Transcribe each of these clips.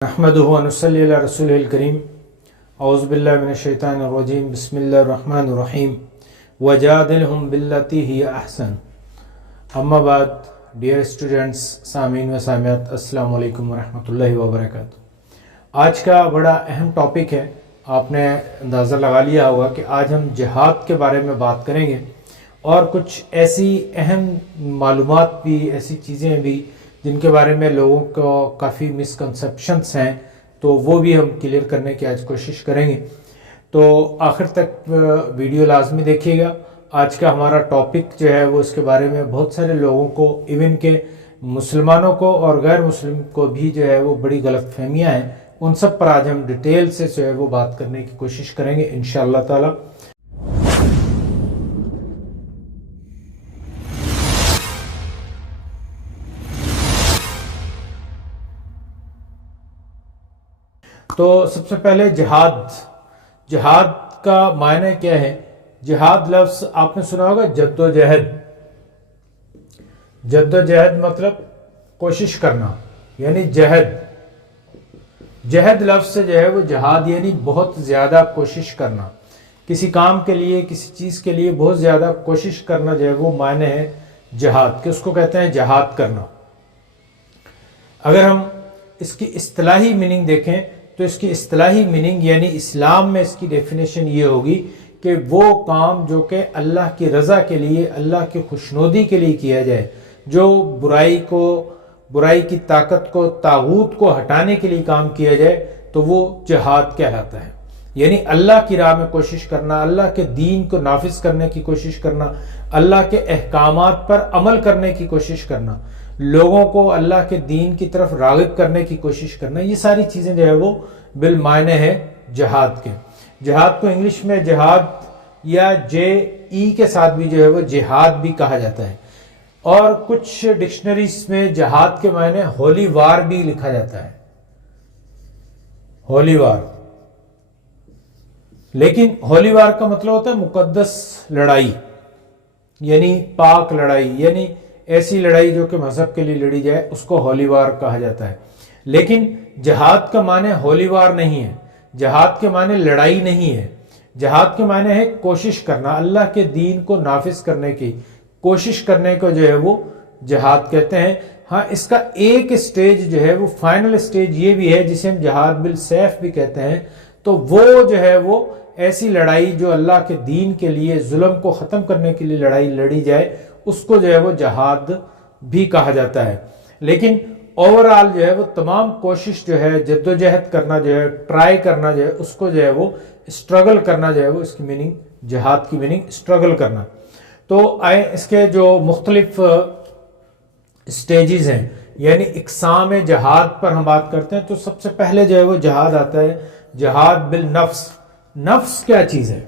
نحمدہ و نصلی علی رسول الکریم اعوذ باللہ من الشیطان الرجیم بسم اللہ الرحمن الرحیم وجادلہم باللتی ہی احسن. اما بعد، ڈیئر اسٹوڈنٹس، سامعین و سامعات، السلام علیکم ورحمۃ اللہ وبرکاتہ. آج کا بڑا اہم ٹاپک ہے. آپ نے اندازہ لگا لیا ہوگا کہ آج ہم جہاد کے بارے میں بات کریں گے اور کچھ ایسی اہم معلومات بھی، ایسی چیزیں بھی جن کے بارے میں لوگوں کو کافی مسکنسیپشنس ہیں، تو وہ بھی ہم کلیئر کرنے کی آج کوشش کریں گے. تو آخر تک ویڈیو لازمی دیکھیے گا. آج کا ہمارا ٹاپک جو ہے وہ اس کے بارے میں بہت سارے لوگوں کو، ایون کہ مسلمانوں کو اور غیر مسلم کو بھی جو ہے وہ بڑی غلط فہمیاں ہیں. ان سب پر آج ہم ڈیٹیل سے جو ہے وہ بات کرنے کی کوشش کریں گے انشاءاللہ تعالی. تو سب سے پہلے جہاد کا معنی کیا ہے؟ جہاد لفظ آپ نے سنا ہوگا، جد و جہد مطلب کوشش کرنا، یعنی جہد لفظ سے جو ہے وہ جہاد یعنی بہت زیادہ کوشش کرنا. کسی کام کے لیے، کسی چیز کے لیے بہت زیادہ کوشش کرنا جو ہے وہ معنی ہے جہاد، کہ اس کو کہتے ہیں جہاد کرنا. اگر ہم اس کی اصطلاحی میننگ دیکھیں تو اس کی اصطلاحی میننگ یعنی اسلام میں اس کی ڈیفینیشن یہ ہوگی کہ وہ کام جو کہ اللہ کی رضا کے لیے، اللہ کی خوشنودی کے لیے کیا جائے، جو برائی کی طاقت کو، طاغوت کو ہٹانے کے لیے کام کیا جائے، تو وہ جہاد کہلاتا ہے. یعنی اللہ کی راہ میں کوشش کرنا، اللہ کے دین کو نافذ کرنے کی کوشش کرنا، اللہ کے احکامات پر عمل کرنے کی کوشش کرنا، لوگوں کو اللہ کے دین کی طرف راغب کرنے کی کوشش کرنا. یہ ساری چیزیں جو ہے وہ بالمعنی ہے جہاد کے. جہاد کو انگلش میں جہاد یا JE کے ساتھ بھی جو ہے وہ جہاد بھی کہا جاتا ہے، اور کچھ ڈکشنریز میں جہاد کے معنی ہولی وار بھی لکھا جاتا ہے، ہولی وار. لیکن ہولی وار کا مطلب ہوتا ہے مقدس لڑائی، یعنی پاک لڑائی، یعنی ایسی لڑائی جو کہ مذہب کے لیے لڑی جائے، اس کو ہولی وار کہا جاتا ہے. لیکن جہاد کا معنی ہولی وار نہیں ہے، جہاد کے معنی لڑائی نہیں ہے. جہاد کے معنی ہے کوشش کرنا، اللہ کے دین کو نافذ کرنے کی کوشش کرنے کو جو ہے وہ جہاد کہتے ہیں. ہاں، اس کا ایک سٹیج جو ہے وہ فائنل سٹیج یہ بھی ہے جسے ہم جہاد بالسیف بھی کہتے ہیں. تو وہ جو ہے وہ ایسی لڑائی جو اللہ کے دین کے لیے، ظلم کو ختم کرنے کے لیے لڑائی لڑی جائے، اس کو جو ہے وہ جہاد بھی کہا جاتا ہے. لیکن اوورآل جو ہے وہ تمام کوشش جو ہے، جد و جہد کرنا جو ہے، ٹرائی کرنا جو ہے، اس کو جو ہے وہ اسٹرگل کرنا جو ہے وہ اس کی میننگ، جہاد کی میننگ اسٹرگل کرنا. تو آئے اس کے جو مختلف سٹیجز ہیں، یعنی اقسام جہاد پر ہم بات کرتے ہیں. تو سب سے پہلے جو ہے وہ جہاد آتا ہے جہاد بالنفس. نفس کیا چیز ہے؟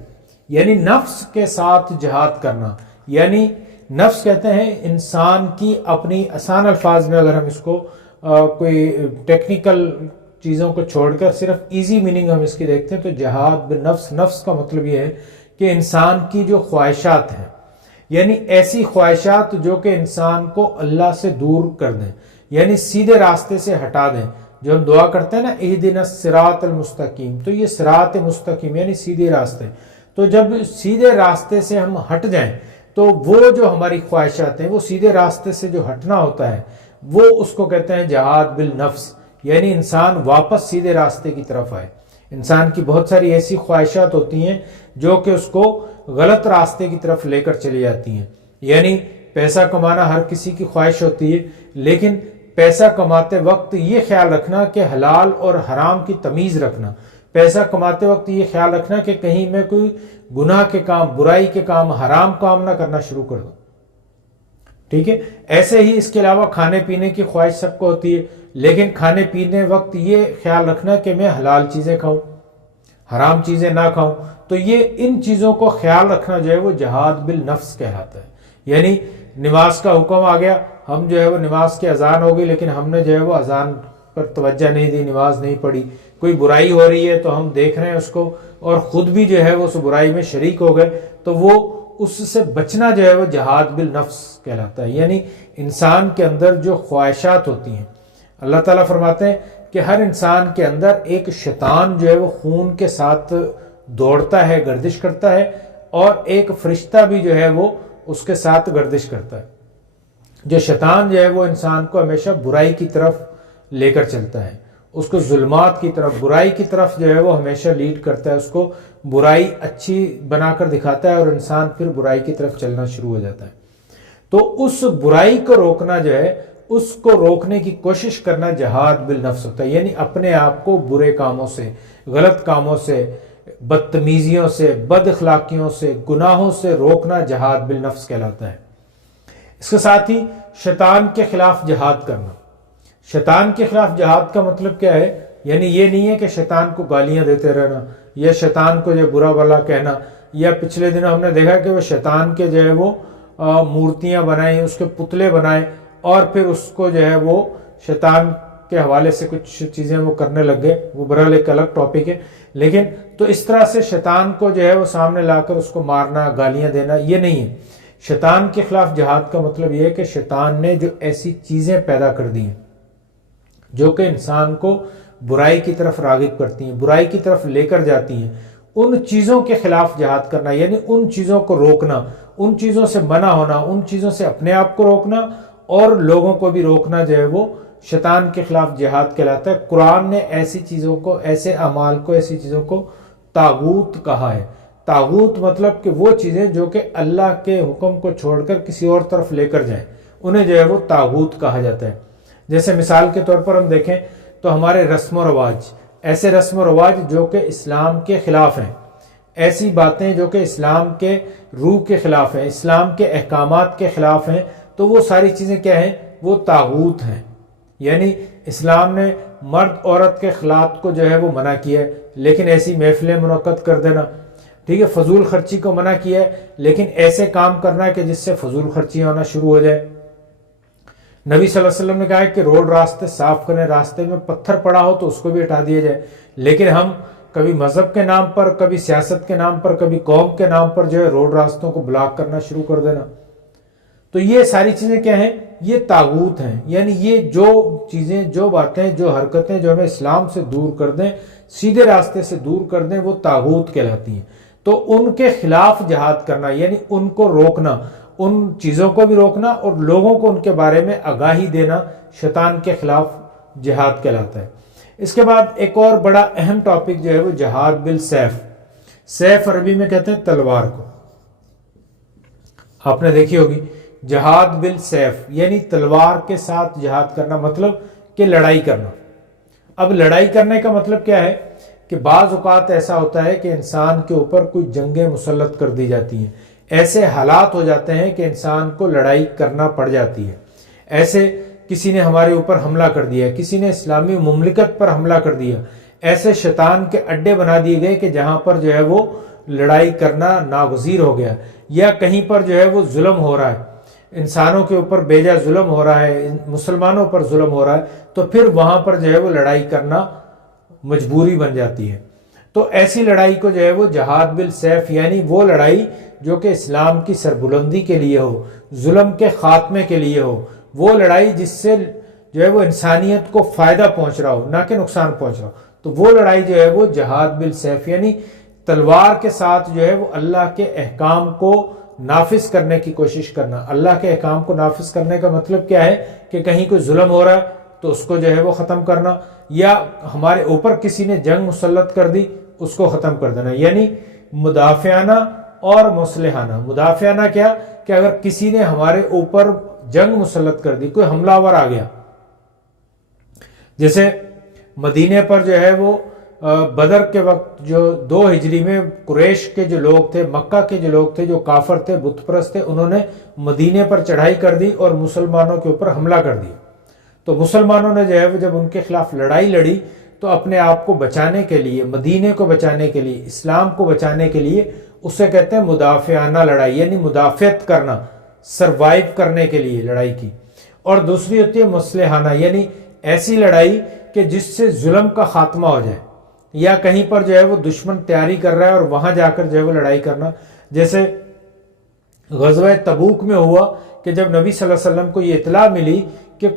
یعنی نفس کے ساتھ جہاد کرنا. یعنی نفس کہتے ہیں انسان کی اپنی، آسان الفاظ میں اگر ہم اس کو کوئی ٹیکنیکل چیزوں کو چھوڑ کر صرف ایزی میننگ ہم اس کی دیکھتے ہیں تو جہاد بالنفس، نفس کا مطلب یہ ہے کہ انسان کی جو خواہشات ہیں، یعنی ایسی خواہشات جو کہ انسان کو اللہ سے دور کر دیں، یعنی سیدھے راستے سے ہٹا دیں. جو ہم دعا کرتے ہیں نا، اہدنا الصراط المستقیم، تو یہ صراط مستقیم یعنی سیدھے راستے. تو جب سیدھے راستے سے ہم ہٹ جائیں تو وہ جو ہماری خواہشات ہیں، وہ سیدھے راستے سے جو ہٹنا ہوتا ہے، وہ اس کو کہتے ہیں جہاد بالنفس. یعنی انسان واپس سیدھے راستے کی طرف آئے. انسان کی بہت ساری ایسی خواہشات ہوتی ہیں جو کہ اس کو غلط راستے کی طرف لے کر چلی جاتی ہیں. یعنی پیسہ کمانا ہر کسی کی خواہش ہوتی ہے، لیکن پیسہ کماتے وقت یہ خیال رکھنا کہ حلال اور حرام کی تمیز رکھنا. پیسہ کماتے وقت یہ خیال رکھنا کہ کہیں میں کوئی گناہ کے کام، برائی کے کام، حرام کام نہ کرنا شروع کر دوں. ٹھیک ہے. ایسے ہی اس کے علاوہ کھانے پینے کی خواہش سب کو ہوتی ہے، لیکن کھانے پینے وقت یہ خیال رکھنا کہ میں حلال چیزیں کھاؤں، حرام چیزیں نہ کھاؤں. تو یہ ان چیزوں کو خیال رکھنا جو ہے وہ جہاد بالنفس کہلاتا ہے. یعنی نماز کا حکم آ گیا، ہم جو ہے وہ نماز کی اذان ہو گئی، لیکن ہم نے جو ہے وہ اذان پر توجہ نہیں دی، نماز نہیں پڑھی. کوئی برائی ہو رہی ہے تو ہم دیکھ رہے ہیں اس کو اور خود بھی جو ہے وہ اس برائی میں شریک ہو گئے، تو وہ اس سے بچنا جو ہے وہ جہاد بالنفس کہلاتا ہے. یعنی انسان کے اندر جو خواہشات ہوتی ہیں، اللہ تعالیٰ فرماتے ہیں کہ ہر انسان کے اندر ایک شیطان جو ہے وہ خون کے ساتھ دوڑتا ہے، گردش کرتا ہے، اور ایک فرشتہ بھی جو ہے وہ اس کے ساتھ گردش کرتا ہے۔ جو شیطان جو ہے وہ انسان کو ہمیشہ برائی کی طرف لے کر چلتا ہے، اس کو ظلمات کی طرف، برائی کی طرف جو ہے وہ ہمیشہ لیڈ کرتا ہے، اس کو برائی اچھی بنا کر دکھاتا ہے اور انسان پھر برائی کی طرف چلنا شروع ہو جاتا ہے۔ تو اس برائی کو روکنا جو ہے، اس کو روکنے کی کوشش کرنا جہاد بالنفس ہوتا ہے، یعنی اپنے آپ کو برے کاموں سے، غلط کاموں سے، بدتمیزیوں سے، بد اخلاقیوں سے، گناہوں سے روکنا جہاد بالنفس کہلاتا ہے۔ اس کے ساتھ ہی شیطان کے خلاف جہاد کرنا۔ شیطان کے خلاف جہاد کا مطلب کیا ہے؟ یعنی یہ نہیں ہے کہ شیطان کو گالیاں دیتے رہنا یا شیطان کو جو برا بھلا کہنا، یا پچھلے دنوں ہم نے دیکھا کہ وہ شیطان کے جو ہے وہ مورتیاں بنائیں، اس کے پتلے بنائے، اور پھر اس کو جو ہے وہ شیطان کے حوالے سے کچھ چیزیں وہ کرنے لگ گئے، وہ بہرحال ایک الگ ٹاپک ہے۔ لیکن تو اس طرح سے شیطان کو جو ہے وہ سامنے لا کر اس کو مارنا، گالیاں دینا، یہ نہیں ہے۔ شیطان کے خلاف جہاد کا مطلب یہ ہے کہ شیطان نے جو ایسی چیزیں پیدا کر دی ہیں جو کہ انسان کو برائی کی طرف راغب کرتی ہیں، برائی کی طرف لے کر جاتی ہیں، ان چیزوں کے خلاف جہاد کرنا، یعنی ان چیزوں کو روکنا، ان چیزوں سے منع ہونا، ان چیزوں سے اپنے آپ کو روکنا اور لوگوں کو بھی روکنا جو ہے وہ شیطان کے خلاف جہاد کہلاتا ہے۔ قرآن نے ایسی چیزوں کو، ایسے اعمال کو، ایسی چیزوں کو طاغوت کہا ہے۔ طاغوت مطلب کہ وہ چیزیں جو کہ اللہ کے حکم کو چھوڑ کر کسی اور طرف لے کر جائیں، انہیں جو ہے وہ طاغوت کہا جاتا ہے۔ جیسے مثال کے طور پر ہم دیکھیں تو ہمارے رسم و رواج، ایسے رسم و رواج جو کہ اسلام کے خلاف ہیں، ایسی باتیں جو کہ اسلام کے روح کے خلاف ہیں، اسلام کے احکامات کے خلاف ہیں، تو وہ ساری چیزیں کیا ہیں؟ وہ طاغوت ہیں۔ یعنی اسلام نے مرد عورت کے اخلاق کو جو ہے وہ منع کیا ہے، لیکن ایسی محفلیں منعقد کر دینا، ٹھیک ہے، فضول خرچی کو منع کیا ہے، لیکن ایسے کام کرنا ہے کہ جس سے فضول خرچی ہونا شروع ہو جائے۔ نبی صلی اللہ علیہ وسلم نے کہا ہے کہ روڈ راستے صاف کریں، راستے میں پتھر پڑا ہو تو اس کو بھی ہٹا دیا جائے، لیکن ہم کبھی مذہب کے نام پر، کبھی سیاست کے نام پر، کبھی قوم کے نام پر جو ہے روڈ راستوں کو بلاک کرنا شروع کر دینا۔ تو یہ ساری چیزیں کیا ہیں؟ یہ طاغوت ہیں، یعنی یہ جو چیزیں، جو باتیں، جو حرکتیں جو ہمیں اسلام سے دور کر دیں، سیدھے راستے سے دور کر دیں، وہ طاغوت کہلاتی ہیں۔ تو ان کے خلاف جہاد کرنا، یعنی ان کو روکنا، ان چیزوں کو بھی روکنا اور لوگوں کو ان کے بارے میں آگاہی دینا، شیطان کے خلاف جہاد کہلاتا ہے۔ اس کے بعد ایک اور بڑا اہم ٹاپک جو ہے وہ جہاد بالسیف۔ سیف عربی میں کہتے ہیں تلوار کو، آپ نے دیکھی ہوگی، جہاد بالسیف یعنی تلوار کے ساتھ جہاد کرنا، مطلب کہ لڑائی کرنا۔ اب لڑائی کرنے کا مطلب کیا ہے کہ بعض اوقات ایسا ہوتا ہے کہ انسان کے اوپر کوئی جنگیں مسلط کر دی جاتی ہیں، ایسے حالات ہو جاتے ہیں کہ انسان کو لڑائی کرنا پڑ جاتی ہے۔ ایسے کسی نے ہمارے اوپر حملہ کر دیا، کسی نے اسلامی مملکت پر حملہ کر دیا، ایسے شیطان کے اڈے بنا دیے گئے کہ جہاں پر جو ہے وہ لڑائی کرنا ناگزیر ہو گیا، یا کہیں پر جو ہے وہ ظلم ہو رہا ہے، انسانوں کے اوپر بیجا ظلم ہو رہا ہے، مسلمانوں پر ظلم ہو رہا ہے، تو پھر وہاں پر جو ہے وہ لڑائی کرنا مجبوری بن جاتی ہے۔ تو ایسی لڑائی کو جو ہے وہ جہاد بالسیف، یعنی وہ لڑائی جو کہ اسلام کی سربلندی کے لیے ہو، ظلم کے خاتمے کے لیے ہو، وہ لڑائی جس سے جو ہے وہ انسانیت کو فائدہ پہنچ رہا ہو، نہ کہ نقصان پہنچ رہا ہو، تو وہ لڑائی جو ہے وہ جہاد بالسیف، یعنی تلوار کے ساتھ جو ہے وہ اللہ کے احکام کو نافذ کرنے کی کوشش کرنا۔ اللہ کے احکام کو نافذ کرنے کا مطلب کیا ہے کہ کہیں کوئی ظلم ہو رہا ہے تو اس کو جو ہے وہ ختم کرنا، یا ہمارے اوپر کسی نے جنگ مسلط کر دی اس کو ختم کر دینا، یعنی مدافعانہ اور مصلحانہ۔ مدافعانہ کیا کہ اگر کسی نے ہمارے اوپر جنگ مسلط کر دی، کوئی حملہ آور آ گیا، جیسے مدینے پر جو ہے وہ بدر کے وقت جو 2 ہجری میں قریش کے جو لوگ تھے، مکہ کے جو لوگ تھے، جو کافر تھے، بت پرست تھے، انہوں نے مدینے پر چڑھائی کر دی اور مسلمانوں کے اوپر حملہ کر دیا۔ تو مسلمانوں نے جو ہے وہ جب ان کے خلاف لڑائی لڑی تو اپنے آپ کو بچانے کے لیے، مدینے کو بچانے کے لیے، اسلام کو بچانے کے لیے، اسے کہتے ہیں مدافعانہ لڑائی، یعنی مدافعت کرنا، سروائیو کرنے کے لیے لڑائی کی۔ اور دوسری ہوتی ہے مصلحانہ، یعنی ایسی لڑائی کہ جس سے ظلم کا خاتمہ ہو جائے، یا کہیں پر جو ہے وہ دشمن تیاری کر رہا ہے اور وہاں جا کر جو ہے وہ لڑائی کرنا۔ جیسے غزوہ تبوک میں ہوا کہ جب نبی صلی اللہ علیہ وسلم کو یہ اطلاع ملی کہ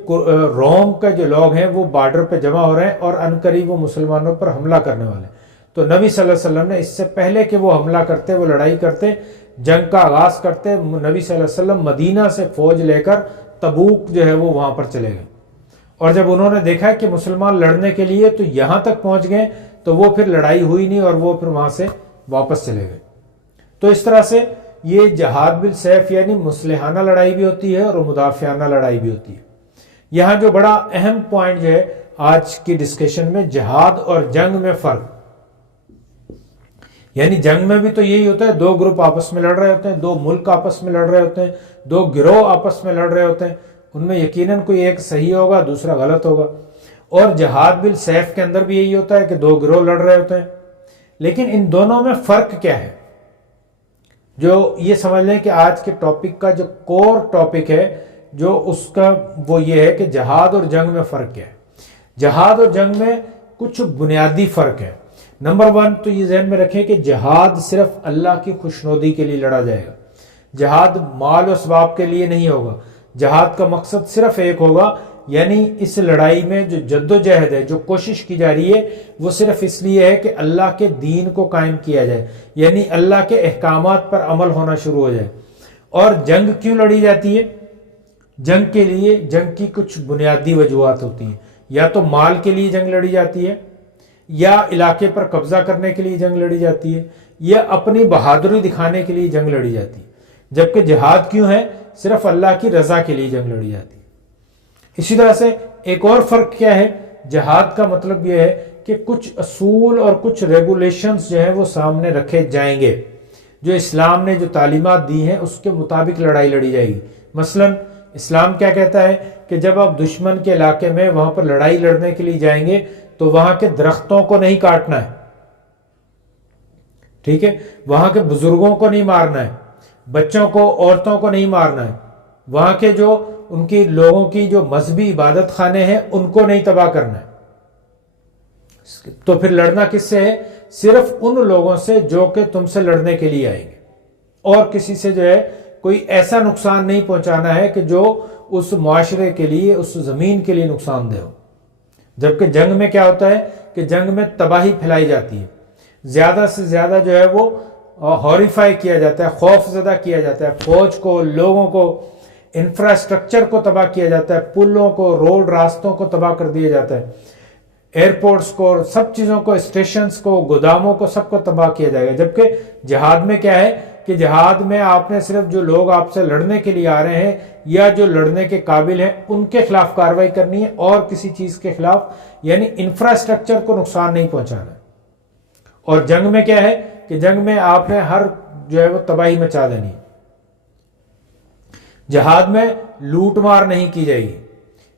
روم کا جو لوگ ہیں وہ بارڈر پہ جمع ہو رہے ہیں اور عنقریب وہ مسلمانوں پر حملہ کرنے والے ہیں. تو نبی صلی اللہ علیہ وسلم نے اس سے پہلے کہ وہ حملہ کرتے، وہ لڑائی کرتے، جنگ کا آغاز کرتے، نبی صلی اللہ علیہ وسلم مدینہ سے فوج لے کر تبوک جو ہے وہ وہاں پر چلے گئے. اور جب انہوں نے دیکھا کہ مسلمان لڑنے کے لیے تو یہاں تک پہنچ گئے تو وہ پھر لڑائی ہوئی نہیں اور وہ پھر وہاں سے واپس چلے گئے. تو اس طرح سے یہ جہاد بالسیف یعنی مسلحانہ لڑائی بھی ہوتی ہے اور مدافعانہ لڑائی بھی ہوتی ہے. یہاں جو بڑا اہم پوائنٹ جو ہے آج کی ڈسکشن میں، جہاد اور جنگ میں فرق. یعنی جنگ میں بھی تو یہی ہوتا ہے، دو گروپ آپس میں لڑ رہے ہوتے ہیں، دو ملک آپس میں لڑ رہے ہوتے ہیں، دو گروہ آپس میں لڑ رہے ہوتے ہیں، ان میں یقیناً کوئی ایک صحیح ہوگا دوسرا غلط ہوگا. اور جہاد بالسیف کے اندر بھی یہی ہوتا ہے کہ دو گروہ لڑ رہے ہوتے ہیں. لیکن ان دونوں میں فرق کیا ہے؟ جو یہ سمجھ لیں کہ آج کے ٹاپک کا جو کور ٹاپک ہے جو اس کا وہ یہ ہے کہ جہاد اور جنگ میں فرق کیا ہے. جہاد اور جنگ میں کچھ بنیادی فرق ہے. نمبر 1 تو یہ ذہن میں رکھیں کہ جہاد صرف اللہ کی خوشنودی کے لیے لڑا جائے گا. جہاد مال و اسباب کے لیے نہیں ہوگا. جہاد کا مقصد صرف ایک ہوگا، یعنی اس لڑائی میں جو جد و جہد ہے، جو کوشش کی جا رہی ہے، وہ صرف اس لیے ہے کہ اللہ کے دین کو قائم کیا جائے، یعنی اللہ کے احکامات پر عمل ہونا شروع ہو جائے. اور جنگ کیوں لڑی جاتی ہے؟ جنگ کے لیے، جنگ کی کچھ بنیادی وجوہات ہوتی ہیں. یا تو مال کے لیے جنگ لڑی جاتی ہے، یا علاقے پر قبضہ کرنے کے لیے جنگ لڑی جاتی ہے، یا اپنی بہادری دکھانے کے لیے جنگ لڑی جاتی ہے. جبکہ جہاد کیوں ہے؟ صرف اللہ کی رضا کے لیے جنگ لڑی جاتی ہے. اسی طرح سے ایک اور فرق کیا ہے؟ جہاد کا مطلب یہ ہے کہ کچھ اصول اور کچھ ریگولیشنز جو ہیں وہ سامنے رکھے جائیں گے، جو اسلام نے جو تعلیمات دی ہیں اس کے مطابق لڑائی لڑی جائے گی. مثلا اسلام کیا کہتا ہے کہ جب آپ دشمن کے علاقے میں وہاں پر لڑائی لڑنے کے لیے جائیں گے تو وہاں کے درختوں کو نہیں کاٹنا ہے، ٹھیک ہے، وہاں کے بزرگوں کو نہیں مارنا ہے، بچوں کو، عورتوں کو نہیں مارنا ہے، وہاں کے جو ان کی لوگوں کی جو مذہبی عبادت خانے ہیں ان کو نہیں تباہ کرنا ہے. تو پھر لڑنا کس سے ہے؟ صرف ان لوگوں سے جو کہ تم سے لڑنے کے لیے آئیں گے، اور کسی سے جو ہے کوئی ایسا نقصان نہیں پہنچانا ہے کہ جو اس معاشرے کے لیے، اس زمین کے لیے نقصان دہ ہو. جبکہ جنگ میں کیا ہوتا ہے کہ جنگ میں تباہی پھیلائی جاتی ہے، زیادہ سے زیادہ جو ہے وہ ہاریفائی کیا جاتا ہے، خوف زدہ کیا جاتا ہے، فوج کو، لوگوں کو، انفراسٹرکچر کو تباہ کیا جاتا ہے، پلوں کو، روڈ راستوں کو تباہ کر دیا جاتا ہے، ایئرپورٹس کو، سب چیزوں کو، اسٹیشنز کو، گوداموں کو، سب کو تباہ کیا جائے گا. جبکہ جہاد میں کیا ہے کہ جہاد میں آپ نے صرف جو لوگ آپ سے لڑنے کے لیے آ رہے ہیں یا جو لڑنے کے قابل ہیں ان کے خلاف کارروائی کرنی ہے، اور کسی چیز کے خلاف یعنی انفراسٹرکچر کو نقصان نہیں پہنچانا ہے. اور جنگ میں کیا ہے کہ جنگ میں آپ نے ہر جو ہے وہ تباہی مچا دینی ہے. جہاد میں لوٹ مار نہیں کی جائے گی،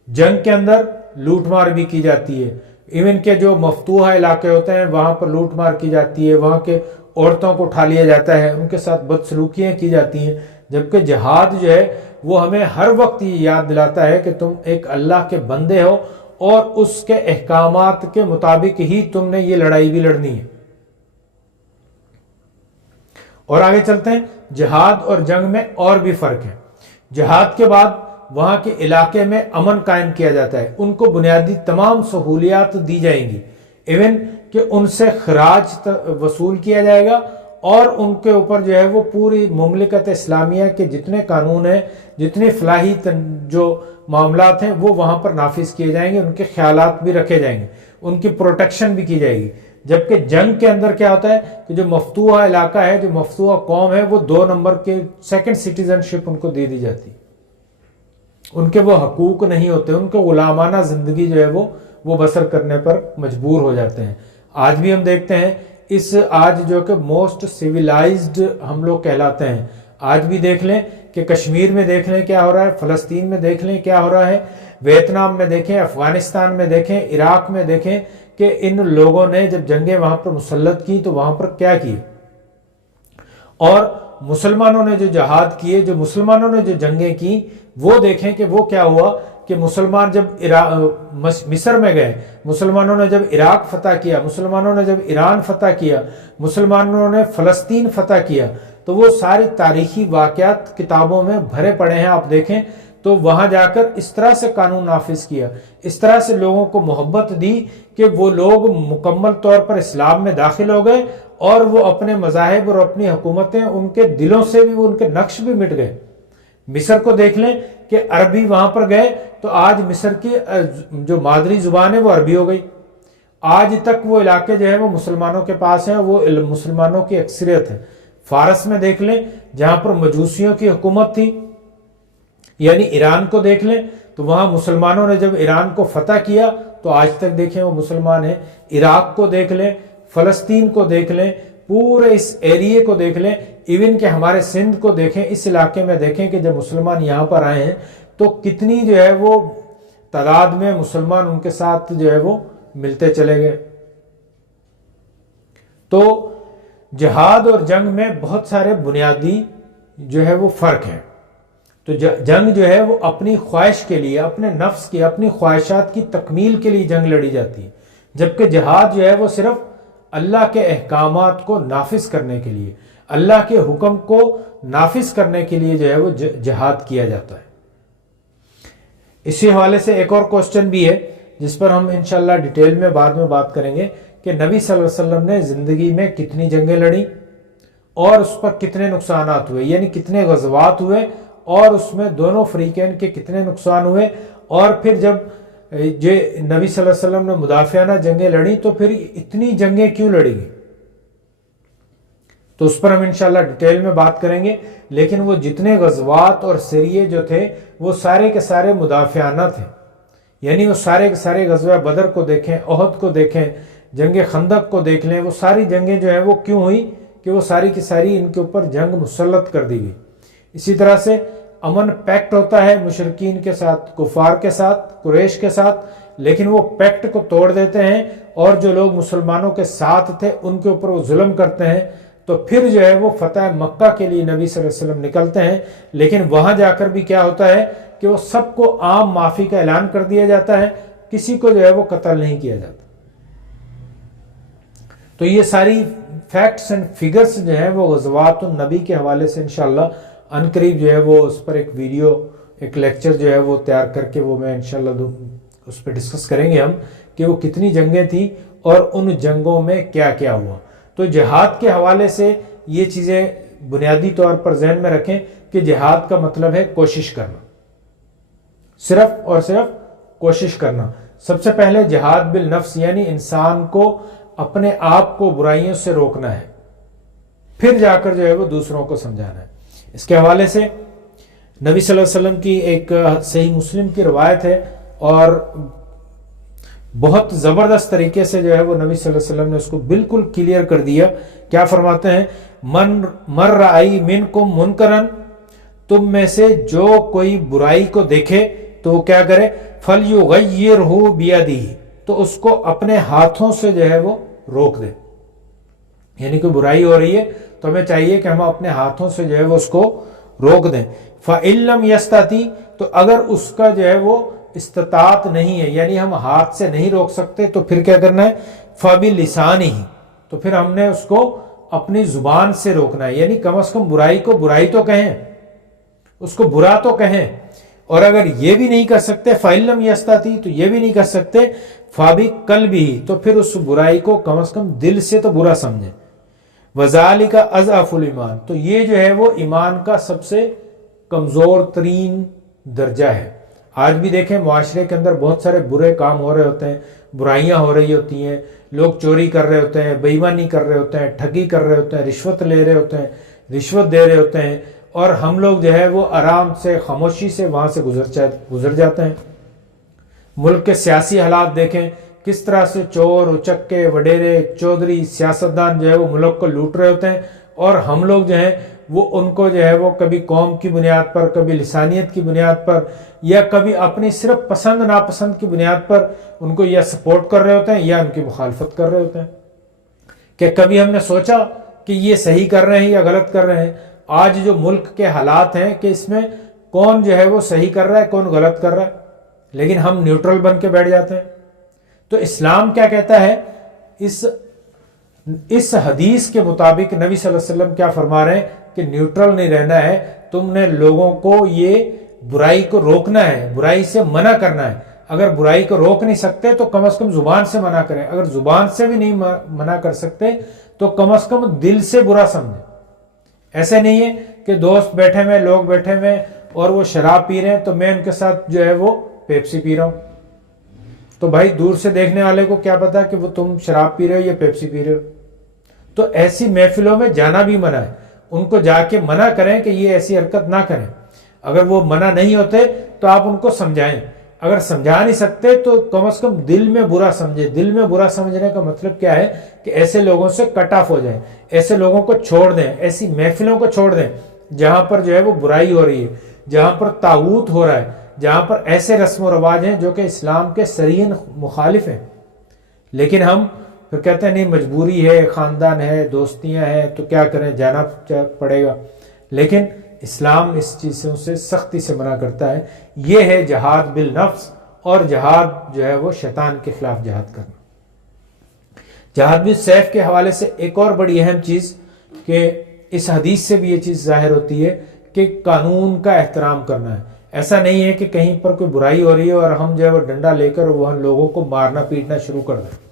جنگ کے اندر لوٹ مار بھی کی جاتی ہے. ایون کے جو مفتوحہ علاقے ہوتے ہیں وہاں پر لوٹ مار کی جاتی ہے، وہاں کے عورتوں کو اٹھا لیا جاتا ہے، ان کے ساتھ بدسلوکیاں کی جاتی ہیں. جبکہ جہاد جو ہے وہ ہمیں ہر وقت یہ یاد دلاتا ہے کہ تم ایک اللہ کے بندے ہو اور اس کے احکامات کے مطابق ہی تم نے یہ لڑائی بھی لڑنی ہے. اور آگے چلتے ہیں، جہاد اور جنگ میں اور بھی فرق ہے. جہاد کے بعد وہاں کے علاقے میں امن قائم کیا جاتا ہے، ان کو بنیادی تمام سہولیات دی جائیں گی، ایون کہ ان سے خراج وصول کیا جائے گا، اور ان کے اوپر جو ہے وہ پوری مملکت اسلامیہ کے جتنے قانون ہیں، جتنے فلاحی جو معاملات ہیں وہ وہاں پر نافذ کیے جائیں گے، ان کے خیالات بھی رکھے جائیں گے، ان کی پروٹیکشن بھی کی جائے گی. جبکہ جنگ کے اندر کیا ہوتا ہے کہ جو مفتوحہ علاقہ ہے، جو مفتوحہ قوم ہے، وہ 2 نمبر کے سیکنڈ سٹیزن شپ ان کو دے دی جاتی، ان کے وہ حقوق نہیں ہوتے، ان کو غلامانہ زندگی جو ہے وہ بسر کرنے پر مجبور ہو جاتے ہیں. آج بھی ہم دیکھتے ہیں آج جو کہ موسٹ سیویلائزڈ ہم لوگ کہلاتے ہیں، آج بھی دیکھ لیں کہ کشمیر میں دیکھ لیں کیا ہو رہا ہے، فلسطین میں دیکھ لیں کیا ہو رہا ہے، ویتنام میں دیکھیں، افغانستان میں دیکھیں، عراق میں دیکھیں کہ ان لوگوں نے جب جنگیں وہاں پر مسلط کی تو وہاں پر کیا کی. اور مسلمانوں نے جو جہاد کیے، جو مسلمانوں نے جو جنگیں کی، وہ دیکھیں کہ وہ کیا ہوا کہ مسلمان جب مصر میں گئے، مسلمانوں نے جب عراق فتح کیا، مسلمانوں نے جب ایران فتح کیا، مسلمانوں نے فلسطین فتح کیا، تو وہ سارے تاریخی واقعات کتابوں میں بھرے پڑے ہیں، آپ دیکھیں تو وہاں جا کر اس طرح سے قانون نافذ کیا، اس طرح سے لوگوں کو محبت دی کہ وہ لوگ مکمل طور پر اسلام میں داخل ہو گئے، اور وہ اپنے مذاہب اور اپنی حکومتیں ان کے دلوں سے بھی، وہ ان کے نقش بھی مٹ گئے۔ مصر کو دیکھ لیں کہ عربی وہاں پر گئے تو آج مصر کی جو مادری زبان ہے وہ عربی ہو گئی، آج تک وہ علاقے جو ہیں وہ مسلمانوں کے پاس ہیں، وہ مسلمانوں کی اکثریت ہے۔ فارس میں دیکھ لیں جہاں پر مجوسیوں کی حکومت تھی، یعنی ایران کو دیکھ لیں تو وہاں مسلمانوں نے جب ایران کو فتح کیا تو آج تک دیکھیں وہ مسلمان ہیں۔ عراق کو دیکھ لیں، فلسطین کو دیکھ لیں، پورے اس ایریے کو دیکھ لیں، ایون کہ ہمارے سندھ کو دیکھیں، اس علاقے میں دیکھیں کہ جب مسلمان یہاں پر آئے ہیں تو کتنی جو ہے وہ تعداد میں مسلمان ان کے ساتھ جو ہے وہ ملتے چلے گئے۔ تو جہاد اور جنگ میں بہت سارے بنیادی جو ہے وہ فرق ہیں۔ تو جنگ جو ہے وہ اپنی خواہش کے لیے، اپنے نفس کی، اپنی خواہشات کی تکمیل کے لیے جنگ لڑی جاتی ہے، جبکہ جہاد جو ہے وہ صرف اللہ کے احکامات کو نافذ کرنے کے لیے، اللہ کے حکم کو نافذ کرنے کے لیے جو ہے وہ جہاد کیا جاتا ہے۔ اسی حوالے سے ایک اور کوسچن بھی ہے جس پر ہم انشاءاللہ ڈیٹیل میں بعد میں بات کریں گے کہ نبی صلی اللہ علیہ وسلم نے زندگی میں کتنی جنگیں لڑیں اور اس پر کتنے نقصانات ہوئے، یعنی کتنے غزوات ہوئے اور اس میں دونوں فریقین کے کتنے نقصان ہوئے، اور پھر جب جو نبی صلی اللہ علیہ وسلم نے مدافعانہ جنگیں لڑیں تو پھر اتنی جنگیں کیوں لڑی گئی، تو اس پر ہم انشاءاللہ ڈیٹیل میں بات کریں گے۔ لیکن وہ جتنے غزوات اور سریے جو تھے وہ سارے کے سارے مدافعانہ تھے، یعنی وہ سارے کے سارے غزوہ بدر کو دیکھیں، احد کو دیکھیں، جنگ خندق کو دیکھ لیں، وہ ساری جنگیں جو ہیں وہ کیوں ہوئی کہ وہ ساری کی ساری ان کے اوپر جنگ مسلط کر دی گئی۔ اسی طرح سے امن پیکٹ ہوتا ہے مشرکین کے ساتھ، کفار کے ساتھ، قریش کے ساتھ، لیکن وہ پیکٹ کو توڑ دیتے ہیں اور جو لوگ مسلمانوں کے ساتھ تھے ان کے اوپر وہ ظلم کرتے ہیں، تو پھر جو ہے وہ فتح مکہ کے لیے نبی صلی اللہ علیہ وسلم نکلتے ہیں، لیکن وہاں جا کر بھی کیا ہوتا ہے کہ وہ سب کو عام معافی کا اعلان کر دیا جاتا ہے، کسی کو جو ہے وہ قتل نہیں کیا جاتا۔ تو یہ ساری فیکٹس اینڈ فگرز جو ہیں وہ غزوات النبی کے حوالے سے انشاءاللہ عنقریب جو ہے وہ اس پر ایک ویڈیو، ایک لیکچر جو ہے وہ تیار کر کے وہ میں انشاءاللہ اس پہ ڈسکس کریں گے ہم کہ وہ کتنی جنگیں تھیں اور ان جنگوں میں کیا کیا ہوا۔ تو جہاد کے حوالے سے یہ چیزیں بنیادی طور پر ذہن میں رکھیں کہ جہاد کا مطلب ہے کوشش کرنا، صرف اور صرف کوشش کرنا۔ سب سے پہلے جہاد بالنفس، یعنی انسان کو اپنے آپ کو برائیوں سے روکنا ہے، پھر جا کر جو ہے وہ دوسروں کو سمجھانا ہے۔ اس کے حوالے سے نبی صلی اللہ علیہ وسلم کی ایک صحیح مسلم کی روایت ہے، اور بہت زبردست طریقے سے جو ہے وہ نبی صلی اللہ علیہ وسلم نے اس کو بالکل کلیئر کر دیا۔ کیا فرماتے ہیں؟ من رأی منکم منکرن، تم میں سے جو کوئی برائی کو دیکھے تو وہ کیا کرے؟ فَلْيُغَيِّرْهُ بِيَدِهِ، تو اس کو اپنے ہاتھوں سے جو ہے وہ روک دے، یعنی کوئی برائی ہو رہی ہے تو ہمیں چاہیے کہ ہم اپنے ہاتھوں سے جو ہے وہ اس کو روک دیں۔ فَإِن لَّمْ يَسْتَطِعْ، تو اگر اس کا جو ہے وہ استطاعت نہیں ہے، یعنی ہم ہاتھ سے نہیں روک سکتے، تو پھر کیا کرنا ہے؟ فَبِلِسَانِهِ، تو پھر ہم نے اس کو اپنی زبان سے روکنا ہے، یعنی کم از کم برائی کو برائی تو کہیں، اس کو برا تو کہیں، اور اگر یہ بھی نہیں کر سکتے فَإِن لَّمْ يَسْتَطِعْ، تو یہ بھی نہیں کر سکتے فَبِقَلْبِهِ، تو پھر اس برائی کو کم از کم دل سے تو برا سمجھیں۔ وَذَلِكَ أَضْعَفُ الْإِيمَانِ، تو یہ جو ہے وہ ایمان کا سب سے کمزور ترین درجہ ہے۔ آج بھی دیکھیں معاشرے کے اندر بہت سارے برے کام ہو رہے ہوتے ہیں، برائیاں ہو رہی ہوتی ہیں، لوگ چوری کر رہے ہوتے ہیں، بے ایمانی کر رہے ہوتے ہیں، ٹھگی کر رہے ہوتے ہیں، رشوت لے رہے ہوتے ہیں، رشوت دے رہے ہوتے ہیں، اور ہم لوگ جو ہے وہ آرام سے خاموشی سے وہاں سے گزر جاتے ہیں۔ ملک کے سیاسی حالات دیکھیں کس طرح سے چور، اچکے، وڈیرے، چودھری، سیاستدان جو ہے وہ ملک کو لوٹ رہے ہوتے ہیں، اور ہم لوگ جو ہیں وہ ان کو جو ہے وہ کبھی قوم کی بنیاد پر، کبھی لسانیت کی بنیاد پر، یا کبھی اپنی صرف پسند ناپسند کی بنیاد پر ان کو یا سپورٹ کر رہے ہوتے ہیں یا ان کی مخالفت کر رہے ہوتے ہیں۔ کہ کبھی ہم نے سوچا کہ یہ صحیح کر رہے ہیں یا غلط کر رہے ہیں؟ آج جو ملک کے حالات ہیں کہ اس میں کون جو ہے وہ صحیح کر رہا ہے، کون غلط کر رہا ہے، لیکن ہم نیوٹرل بن کے بیٹھ جاتے ہیں۔ تو اسلام کیا کہتا ہے؟ اس حدیث کے مطابق نبی صلی اللہ علیہ وسلم کیا فرما رہے ہیں کہ نیوٹرل نہیں رہنا ہے، تم نے لوگوں کو یہ برائی کو روکنا ہے، برائی سے منع کرنا ہے. اگر برائی کو روک نہیں سکتے تو کم از کم زبان سے منع کریں. اگر زبان سے بھی نہیں منع کر سکتے تو کم از کم دل سے برا سمجھیں. ایسے نہیں ہے کہ دوست بیٹھے ہوئے، لوگ بیٹھے ہوئے اور وہ شراب پی رہے ہیں تو میں ان کے ساتھ جو ہے وہ پیپسی پی رہا ہوں. تو بھائی دور سے دیکھنے والے کو کیا پتا کہ وہ تم شراب پی رہے ہو یا پیپسی پی رہے ہو. تو ایسی محفلوں میں جانا بھی منع ہے. ان کو جا کے منع کریں کہ یہ ایسی حرکت نہ کریں. اگر وہ منع نہیں ہوتے تو آپ ان کو سمجھائیں. اگر سمجھا نہیں سکتے تو کم از کم دل میں برا سمجھے. دل میں برا سمجھنے کا مطلب کیا ہے کہ ایسے لوگوں سے کٹ آف ہو جائیں، ایسے لوگوں کو چھوڑ دیں، ایسی محفلوں کو چھوڑ دیں جہاں پر جو ہے وہ برائی ہو رہی ہے، جہاں پر طاغوت ہو رہا ہے، جہاں پر ایسے رسم و رواج ہیں جو کہ اسلام کے صریح مخالف ہیں. لیکن ہم پھر کہتے ہیں نہیں مجبوری ہے، خاندان ہے، دوستیاں ہیں تو کیا کریں، جانا پڑے گا. لیکن اسلام اس چیزوں سے سختی سے منع کرتا ہے. یہ ہے جہاد بالنفس، اور جہاد جو ہے وہ شیطان کے خلاف جہاد کرنا. جہاد بالسیف کے حوالے سے ایک اور بڑی اہم چیز کہ اس حدیث سے بھی یہ چیز ظاہر ہوتی ہے کہ قانون کا احترام کرنا ہے. ایسا نہیں ہے کہ کہیں پر کوئی برائی ہو رہی ہے اور ہم جو ہے وہ ڈنڈا لے کر وہ لوگوں کو مارنا پیٹنا شروع کر دیں.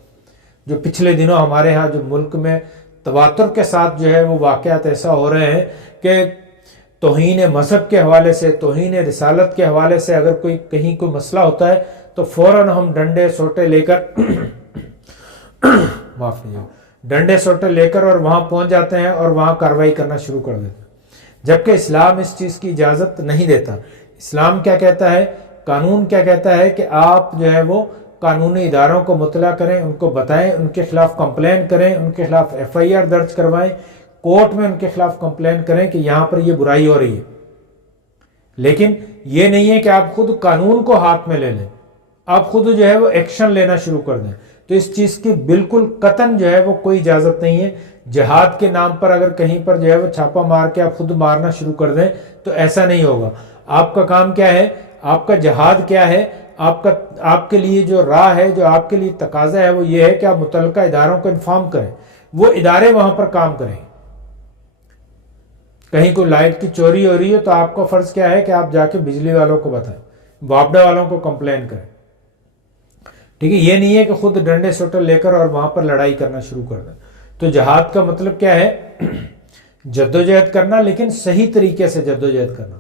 جو پچھلے دنوں ہمارے ہاں جو ملک میں تواتر کے ساتھ جو ہے وہ واقعات ایسا ہو رہے ہیں کہ توہین مذہب کے حوالے سے، توہین رسالت کے حوالے سے اگر کوئی کہیں کوئی مسئلہ ہوتا ہے تو فوراً ہم ڈنڈے سوٹے لے کر معاف کیجیے، ڈنڈے سوٹے لے کر اور وہاں پہنچ جاتے ہیں اور وہاں کارروائی کرنا شروع کر دیتے ہیں. جبکہ اسلام اس چیز کی اجازت نہیں دیتا. اسلام کیا کہتا ہے، قانون کیا کہتا ہے کہ آپ جو ہے وہ قانونی اداروں کو مطلع کریں، ان کو بتائیں، ان کے خلاف کمپلین کریں، ان کے خلاف FIR درج کروائیں، کورٹ میں ان کے خلاف کمپلین کریں کہ یہاں پر یہ برائی ہو رہی ہے. لیکن یہ نہیں ہے کہ آپ خود قانون کو ہاتھ میں لے لیں، آپ خود جو ہے وہ ایکشن لینا شروع کر دیں. تو اس چیز کی بالکل قطعاً جو ہے وہ کوئی اجازت نہیں ہے. جہاد کے نام پر اگر کہیں پر جو ہے وہ چھاپا مار کے آپ خود مارنا شروع کر دیں تو ایسا نہیں ہوگا. آپ کا کام کیا ہے، آپ کا جہاد کیا ہے، آپ کے لیے جو راہ ہے، جو آپ کے لیے تقاضا ہے وہ یہ ہے کہ آپ متعلقہ اداروں کو انفارم کریں، وہ ادارے وہاں پر کام کریں. کہیں کوئی لائٹ کی چوری ہو رہی ہے تو آپ کا فرض کیا ہے کہ آپ جا کے بجلی والوں کو بتائیں، وابڈا والوں کو کمپلین کریں. ٹھیک ہے، یہ نہیں ہے کہ خود ڈنڈے سوٹے لے کر اور وہاں پر لڑائی کرنا شروع کر دیں. تو جہاد کا مطلب کیا ہے، جدوجہد کرنا، لیکن صحیح طریقے سے جدوجہد کرنا.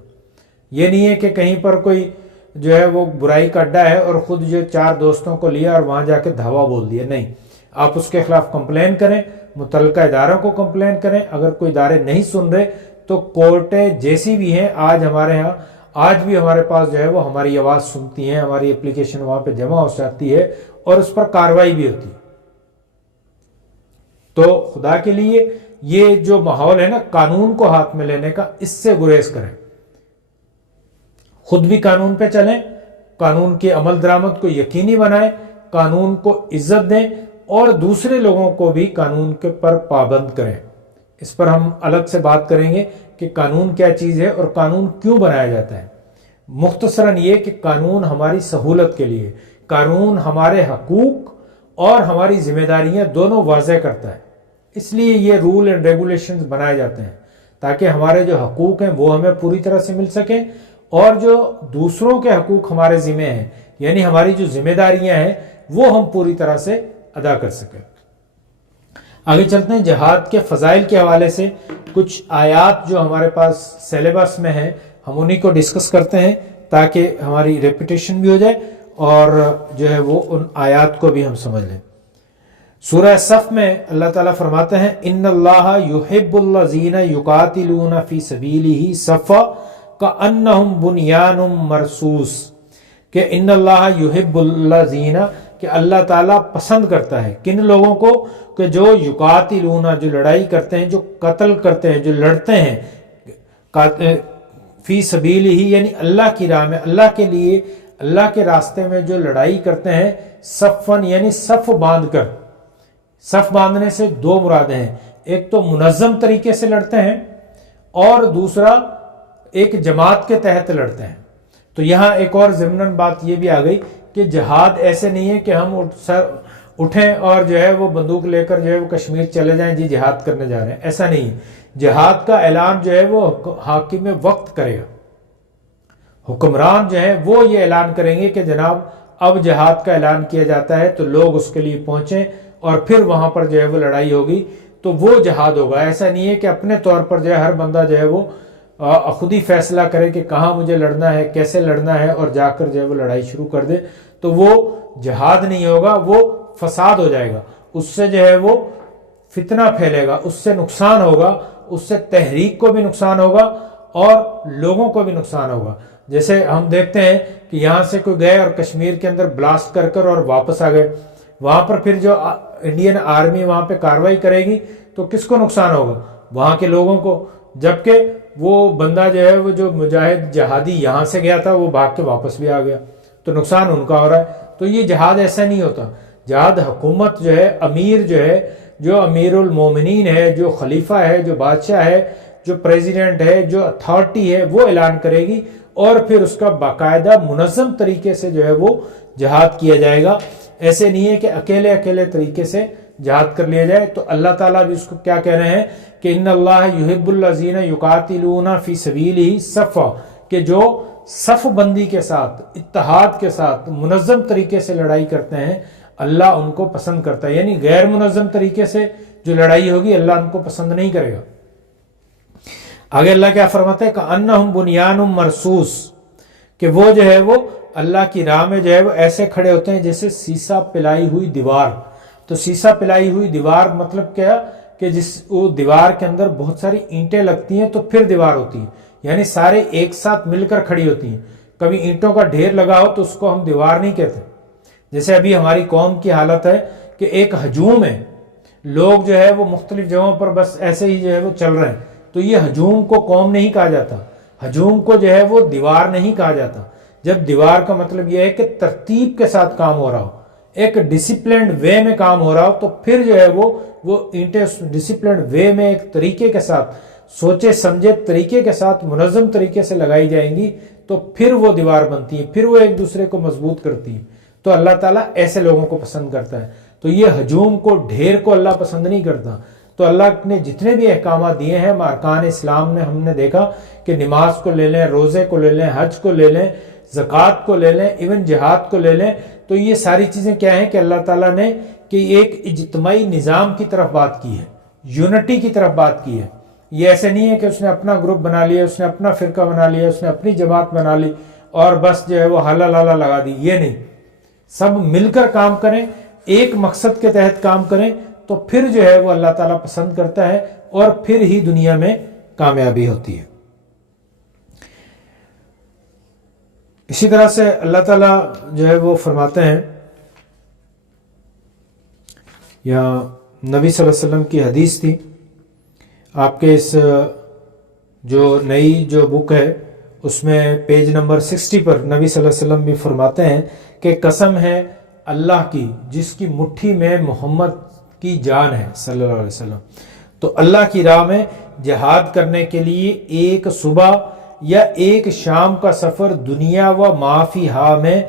یہ نہیں ہے کہ کہیں پر کوئی جو ہے وہ برائی کا اڈا ہے اور خود جو 4 دوستوں کو لیا اور وہاں جا کے دھاوا بول دیا. نہیں، آپ اس کے خلاف کمپلین کریں، متعلقہ اداروں کو کمپلین کریں. اگر کوئی ادارے نہیں سن رہے تو کورٹیں جیسی بھی ہیں، آج ہمارے ہاں آج بھی ہمارے پاس جو ہے وہ ہماری آواز سنتی ہیں، ہماری اپلیکیشن وہاں پہ جمع ہو جاتی ہے اور اس پر کارروائی بھی ہوتی ہے. تو خدا کے لیے یہ جو ماحول ہے نا قانون کو ہاتھ میں لینے کا، اس سے گریز کریں. خود بھی قانون پہ چلیں، قانون کی عمل درآمد کو یقینی بنائیں، قانون کو عزت دیں اور دوسرے لوگوں کو بھی قانون کے پر پابند کریں. اس پر ہم الگ سے بات کریں گے کہ قانون کیا چیز ہے اور قانون کیوں بنایا جاتا ہے. مختصراً یہ کہ قانون ہماری سہولت کے لیے، قانون ہمارے حقوق اور ہماری ذمہ داریاں دونوں واضح کرتا ہے. اس لیے یہ رول اینڈ ریگولیشنز بنائے جاتے ہیں تاکہ ہمارے جو حقوق ہیں وہ ہمیں پوری طرح سے مل سکیں اور جو دوسروں کے حقوق ہمارے ذمہ ہیں، یعنی ہماری جو ذمہ داریاں ہیں وہ ہم پوری طرح سے ادا کر سکیں. آگے چلتے ہیں. جہاد کے فضائل کے حوالے سے کچھ آیات جو ہمارے پاس سیلیبس میں ہیں ہم انہی کو ڈسکس کرتے ہیں تاکہ ہماری ریپیٹیشن بھی ہو جائے اور جو ہے وہ ان آیات کو بھی ہم سمجھ لیں. سورہ صف میں اللہ تعالیٰ فرماتے ہیں ان اللہ یحب الذین یقاتلون فی سبیلہ صفا کأنہم بنیان مرصوص، کہ ان اللہ یحب الذین، کہ اللہ تعالیٰ پسند کرتا ہے کن لوگوں کو، کہ جو یقاتلون، جو لڑائی کرتے ہیں، جو قتل کرتے ہیں، جو لڑتے ہیں، فی سبیلہ یعنی اللہ کی راہ میں، اللہ کے لیے، اللہ کے راستے میں جو لڑائی کرتے ہیں، صفن یعنی صف باندھ کر. صف باندھنے سے 2 مرادیں ہیں، ایک تو منظم طریقے سے لڑتے ہیں اور دوسرا ایک جماعت کے تحت لڑتے ہیں. تو یہاں ایک اور ضمناً بات یہ بھی آ گئی کہ جہاد ایسے نہیں ہے کہ ہم اٹھیں اور جو ہے وہ بندوق لے کر جو ہے وہ کشمیر چلے جائیں جی جہاد کرنے جا رہے ہیں، ایسا نہیں ہے. جہاد کا اعلان جو ہے وہ حاکم وقت کرے گا. حکمران جو ہیں وہ یہ اعلان کریں گے کہ جناب اب جہاد کا اعلان کیا جاتا ہے تو لوگ اس کے لیے پہنچیں اور پھر وہاں پر جو ہے وہ لڑائی ہوگی، تو وہ جہاد ہوگا۔ ایسا نہیں ہے کہ اپنے طور پر جو ہے ہر بندہ جو ہے وہ خود ہی فیصلہ کرے کہ کہاں مجھے لڑنا ہے، کیسے لڑنا ہے، اور جا کر جو ہے وہ لڑائی شروع کر دے، تو وہ جہاد نہیں ہوگا، وہ فساد ہو جائے گا، اس سے جو ہے وہ فتنہ پھیلے گا، اس سے نقصان ہوگا، اس سے تحریک کو بھی نقصان ہوگا اور لوگوں کو بھی نقصان ہوگا۔ جیسے ہم دیکھتے ہیں کہ یہاں سے کوئی گئے اور کشمیر کے اندر بلاسٹ کر اور واپس آ گئے، وہاں پر پھر جو انڈین آرمی وہاں پہ کاروائی کرے گی تو کس کو نقصان ہوگا؟ وہاں کے لوگوں کو، جبکہ وہ بندہ جو ہے وہ جو مجاہد جہادی یہاں سے گیا تھا وہ بھاگ کے واپس بھی آ گیا، تو نقصان ان کا ہو رہا ہے۔ تو یہ جہاد ایسا نہیں ہوتا، جہاد حکومت جو ہے، امیر جو ہے، جو امیر المومنین ہے، جو خلیفہ ہے، جو بادشاہ ہے، جو پریزیڈنٹ ہے، جو اتھارٹی ہے، وہ اعلان کرے گی اور پھر اس کا باقاعدہ منظم طریقے سے جو ہے وہ جہاد کیا جائے گا۔ ایسے نہیں ہے کہ اکیلے طریقے سے جہاد کر لیا جائے۔ تو اللہ تعالیٰ بھی اس کو کیا کہہ رہے ہیں کہ ان اللہ یحب الذین یقاتلون فی سبیلہ صفا، کہ جو صف بندی کے ساتھ، اتحاد کے ساتھ، منظم طریقے سے لڑائی کرتے ہیں، اللہ ان کو پسند کرتا ہے۔ یعنی غیر منظم طریقے سے جو لڑائی ہوگی اللہ ان کو پسند نہیں کرے گا۔ آگے اللہ کیا فرماتے ہیں کہ انہم بنیان مرصوص، کہ وہ جو ہے وہ اللہ کی راہ میں جو ہے وہ ایسے کھڑے ہوتے ہیں جیسے سیسا پلائی ہوئی دیوار۔ تو سیسا پلائی ہوئی دیوار مطلب کیا کہ جس وہ دیوار کے اندر بہت ساری اینٹیں لگتی ہیں تو پھر دیوار ہوتی ہے، یعنی سارے ایک ساتھ مل کر کھڑی ہوتی ہیں۔ کبھی اینٹوں کا ڈھیر لگا ہو تو اس کو ہم دیوار نہیں کہتے۔ جیسے ابھی ہماری قوم کی حالت ہے کہ ایک ہجوم ہے، لوگ جو ہے وہ مختلف جگہوں پر بس ایسے ہی جو ہے وہ چل رہے ہیں، تو یہ ہجوم کو قوم نہیں کہا جاتا، ہجوم کو جو ہے وہ دیوار نہیں کہا جاتا۔ جب دیوار کا مطلب یہ ہے کہ ترتیب کے ساتھ کام ہو رہا ہو، ایک ڈسپلنڈ وے میں کام ہو رہا ہو، تو پھر جو ہے وہ اینٹیں ڈسپلنڈ وے میں ایک طریقے کے ساتھ، سوچے سمجھے طریقے کے ساتھ، منظم طریقے سے لگائی جائیں گی تو پھر وہ دیوار بنتی ہے، پھر وہ ایک دوسرے کو مضبوط کرتی ہے۔ تو اللہ تعالیٰ ایسے لوگوں کو پسند کرتا ہے۔ تو یہ ہجوم کو، ڈھیر کو اللہ پسند نہیں کرتا۔ تو اللہ نے جتنے بھی احکامات دیے ہیں ارکان اسلام میں، ہم نے دیکھا کہ نماز کو لے لیں، روزے کو لے لیں، حج کو لے لیں، زکوٰۃ کو لے لیں، ایون جہاد کو لے لیں، تو یہ ساری چیزیں کیا ہیں کہ اللہ تعالیٰ نے کہ ایک اجتماعی نظام کی طرف بات کی ہے، یونٹی کی طرف بات کی ہے۔ یہ ایسے نہیں ہے کہ اس نے اپنا گروپ بنا لیا، اس نے اپنا فرقہ بنا لیا، اس نے اپنی جماعت بنا لی اور بس جو ہے وہ حالا لالا لگا دی، یہ نہیں۔ سب مل کر کام کریں، ایک مقصد کے تحت کام کریں، تو پھر جو ہے وہ اللہ تعالیٰ پسند کرتا ہے اور پھر ہی دنیا میں کامیابی ہوتی ہے۔ اسی طرح سے اللہ تعالیٰ جو ہے وہ فرماتے ہیں، یا نبی صلی اللہ علیہ وسلم کی حدیث تھی، آپ کے اس جو نئی جو بک ہے اس میں پیج نمبر 60 پر نبی صلی اللہ علیہ وسلم بھی فرماتے ہیں کہ قسم ہے اللہ کی جس کی مٹھی میں محمد کی جان ہے صلی اللہ علیہ وسلم۔ تو اللہ کی راہ میں جہاد کرنے کے لیے ایک صبح یا ایک شام کا سفر دنیا و ما فیہا میں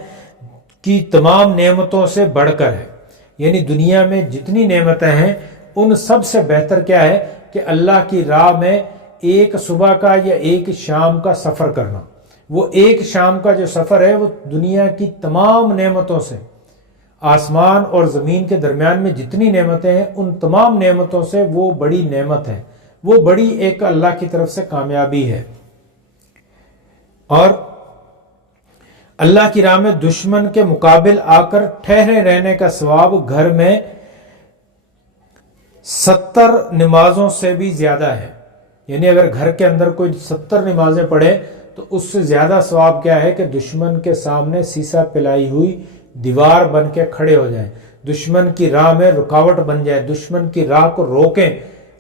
کی تمام نعمتوں سے بڑھ کر ہے۔ یعنی دنیا میں جتنی نعمتیں ہیں ان سب سے بہتر کیا ہے کہ اللہ کی راہ میں ایک صبح کا یا ایک شام کا سفر کرنا۔ وہ ایک شام کا جو سفر ہے وہ دنیا کی تمام نعمتوں سے، آسمان اور زمین کے درمیان میں جتنی نعمتیں ہیں ان تمام نعمتوں سے وہ بڑی نعمت ہے، وہ بڑی ایک اللہ کی طرف سے کامیابی ہے۔ اور اللہ کی راہ میں دشمن کے مقابل آ کر ٹھہرے رہنے کا ثواب گھر میں 70 نمازوں سے بھی زیادہ ہے۔ یعنی اگر گھر کے اندر کوئی 70 نمازیں پڑھے تو اس سے زیادہ ثواب کیا ہے کہ دشمن کے سامنے سیسا پلائی ہوئی دیوار بن کے کھڑے ہو جائیں، دشمن کی راہ میں رکاوٹ بن جائے، دشمن کی راہ کو روکیں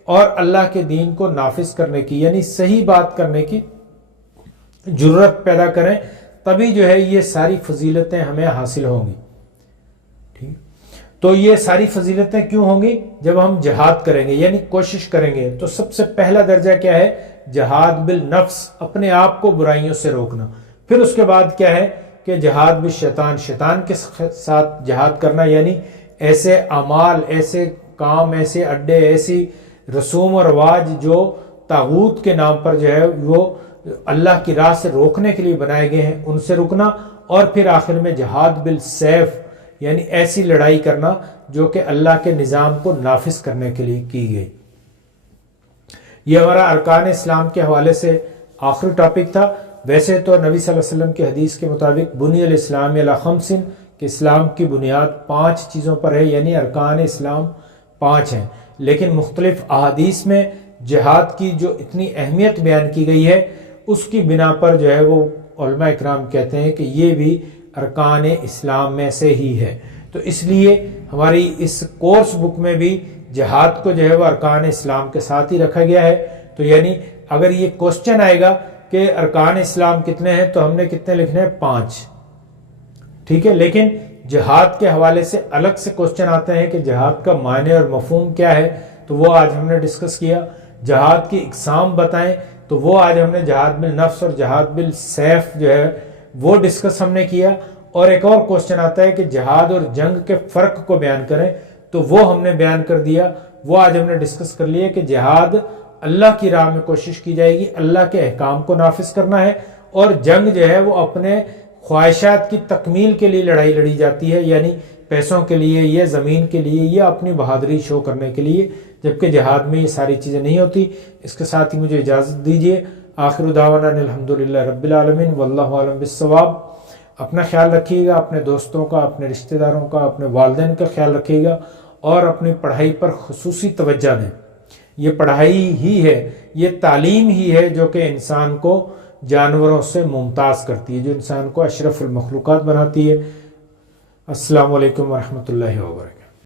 اور اللہ کے دین کو نافذ کرنے کی، یعنی صحیح بات کرنے کی جرت پیدا کریں، تبھی جو ہے یہ ساری فضیلتیں ہمیں حاصل ہوں گی۔ ٹھیک، تو یہ ساری فضیلتیں کیوں ہوں گی؟ جب ہم جہاد کریں گے، یعنی کوشش کریں گے۔ تو سب سے پہلا درجہ کیا ہے؟ جہاد بالنفس، اپنے آپ کو برائیوں سے روکنا۔ پھر اس کے بعد کیا ہے کہ جہاد بالشیطان، شیطان کے ساتھ جہاد کرنا، یعنی ایسے اعمال، ایسے کام، ایسے اڈے، ایسی رسوم و رواج جو طاغوت کے نام پر جو ہے وہ اللہ کی راہ سے روکنے کے لیے بنائے گئے ہیں ان سے رکنا، اور پھر آخر میں جہاد بالسیف یعنی ایسی لڑائی کرنا جو کہ اللہ کے نظام کو نافذ کرنے کے لیے کی گئی۔ یہ ہمارا ارکان اسلام کے حوالے سے آخری ٹاپک تھا۔ ویسے تو نبی صلی اللہ علیہ وسلم کی حدیث کے مطابق بنی الاسلام علی خمس، کہ اسلام کی بنیاد 5 چیزوں پر ہے، یعنی ارکان اسلام 5 ہیں، لیکن مختلف احادیث میں جہاد کی جو اتنی اہمیت بیان کی گئی ہے اس کی بنا پر جو ہے وہ علماء اکرام کہتے ہیں کہ یہ بھی ارکان اسلام میں سے ہی ہے۔ تو اس لیے ہماری اس کورس بک میں بھی جہاد کو جو ہے وہ ارکان اسلام کے ساتھ ہی رکھا گیا ہے۔ تو یعنی اگر یہ کوسچن آئے گا کہ ارکان اسلام کتنے ہیں تو ہم نے کتنے لکھنے ہیں؟ 5، ٹھیک ہے۔ لیکن جہاد کے حوالے سے الگ سے کوسچن آتے ہیں کہ جہاد کا معنی اور مفہوم کیا ہے، تو وہ آج ہم نے ڈسکس کیا۔ جہاد کی اقسام بتائیں تو وہ آج ہم نے جہاد بالنفس اور جہاد بالسیف جو ہے وہ ڈسکس ہم نے کیا۔ اور ایک اور کوسچن آتا ہے کہ جہاد اور جنگ کے فرق کو بیان کریں، تو وہ ہم نے بیان کر دیا۔ وہ آج ہم نے ڈسکس کر لیا کہ جہاد اللہ کی راہ میں کوشش کی جائے گی، اللہ کے احکام کو نافذ کرنا ہے، اور جنگ جو ہے وہ اپنے خواہشات کی تکمیل کے لیے لڑائی لڑی جاتی ہے، یعنی پیسوں کے لیے یا زمین کے لیے یا اپنی بہادری شو کرنے کے لیے، جبکہ جہاد میں یہ ساری چیزیں نہیں ہوتی۔ اس کے ساتھ ہی مجھے اجازت دیجیے، آخر دعوانا الحمدللہ رب العالمین واللہ اعلم بالصواب۔ اپنا خیال رکھیے گا، اپنے دوستوں کا، اپنے رشتہ داروں کا، اپنے والدین کا خیال رکھیے گا، اور اپنی پڑھائی پر خصوصی توجہ دیں۔ یہ پڑھائی ہی ہے، یہ تعلیم ہی ہے جو کہ انسان کو جانوروں سے ممتاز کرتی ہے، جو انسان کو اشرف المخلوقات بناتی ہے۔ السلام علیکم ورحمۃ اللہ وبرکاتہ۔